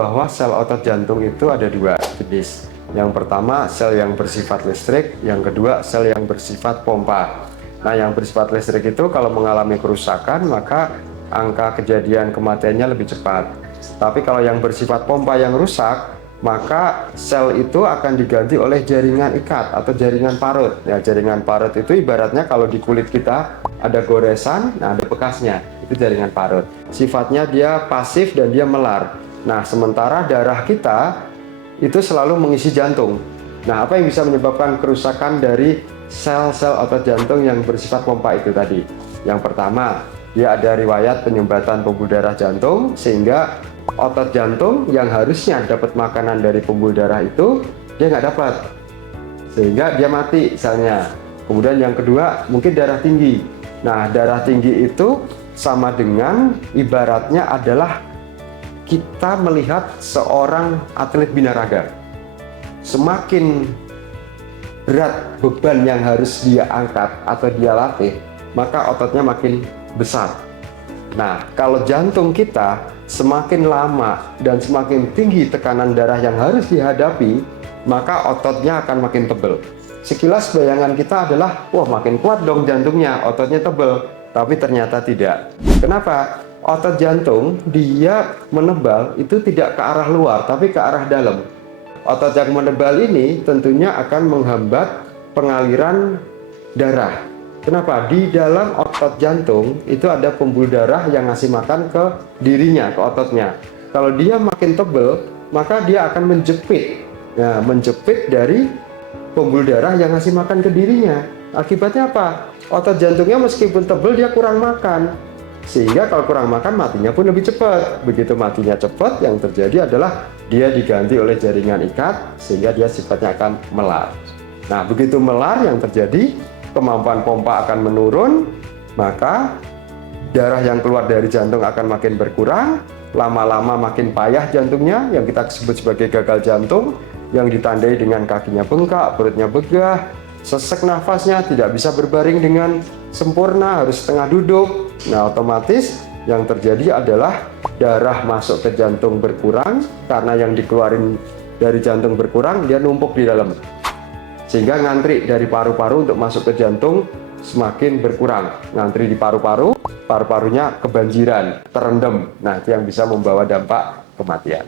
bahwa sel otot jantung itu ada dua jenis. Yang pertama sel yang bersifat listrik, yang kedua sel yang bersifat pompa. Nah, yang bersifat listrik itu kalau mengalami kerusakan maka angka kejadian kematiannya lebih cepat. Tapi kalau yang bersifat pompa yang rusak, maka sel itu akan diganti oleh jaringan ikat atau jaringan parut. Ya, jaringan parut itu ibaratnya kalau di kulit kita ada goresan, nah ada bekasnya, itu jaringan parut. Sifatnya dia pasif dan dia melar. Nah, sementara darah kita itu selalu mengisi jantung. Nah, apa yang bisa menyebabkan kerusakan dari sel-sel otot jantung yang bersifat pompa itu tadi? Yang pertama, dia ada riwayat penyumbatan pembuluh darah jantung, sehingga otot jantung yang harusnya dapat makanan dari pembuluh darah itu dia nggak dapat, sehingga dia mati selnya. Kemudian yang kedua mungkin darah tinggi. Nah, darah tinggi itu sama dengan ibaratnya adalah kita melihat seorang atlet binaraga. Semakin berat beban yang harus dia angkat atau dia latih, maka ototnya makin besar. Nah, kalau jantung kita semakin lama dan semakin tinggi tekanan darah yang harus dihadapi, maka ototnya akan makin tebal. Sekilas bayangan kita adalah, wah makin kuat dong jantungnya, ototnya tebal. Tapi ternyata tidak. Kenapa? Otot jantung dia menebal itu tidak ke arah luar, tapi ke arah dalam. Otot yang menebal ini tentunya akan menghambat pengaliran darah. Kenapa? Di dalam otot jantung itu ada pembuluh darah yang ngasih makan ke dirinya, ke ototnya. Kalau dia makin tebal, maka dia akan menjepit. Nah, menjepit dari pembuluh darah yang ngasih makan ke dirinya. Akibatnya apa? Otot jantungnya meskipun tebal dia kurang makan. Sehingga kalau kurang makan matinya pun lebih cepat. Begitu matinya cepat, yang terjadi adalah dia diganti oleh jaringan ikat sehingga dia sifatnya akan melar. Nah, begitu melar yang terjadi kemampuan pompa akan menurun, maka darah yang keluar dari jantung akan makin berkurang, lama-lama makin payah jantungnya yang kita sebut sebagai gagal jantung, yang ditandai dengan kakinya bengkak, perutnya begah, sesek nafasnya, tidak bisa berbaring dengan sempurna, harus setengah duduk. Nah, otomatis yang terjadi adalah darah masuk ke jantung berkurang, karena yang dikeluarin dari jantung berkurang, dia numpuk di dalam. Sehingga ngantri dari paru-paru untuk masuk ke jantung semakin berkurang. Ngantri di paru-paru, paru-parunya kebanjiran, terendam. Nah, itu yang bisa membawa dampak kematian.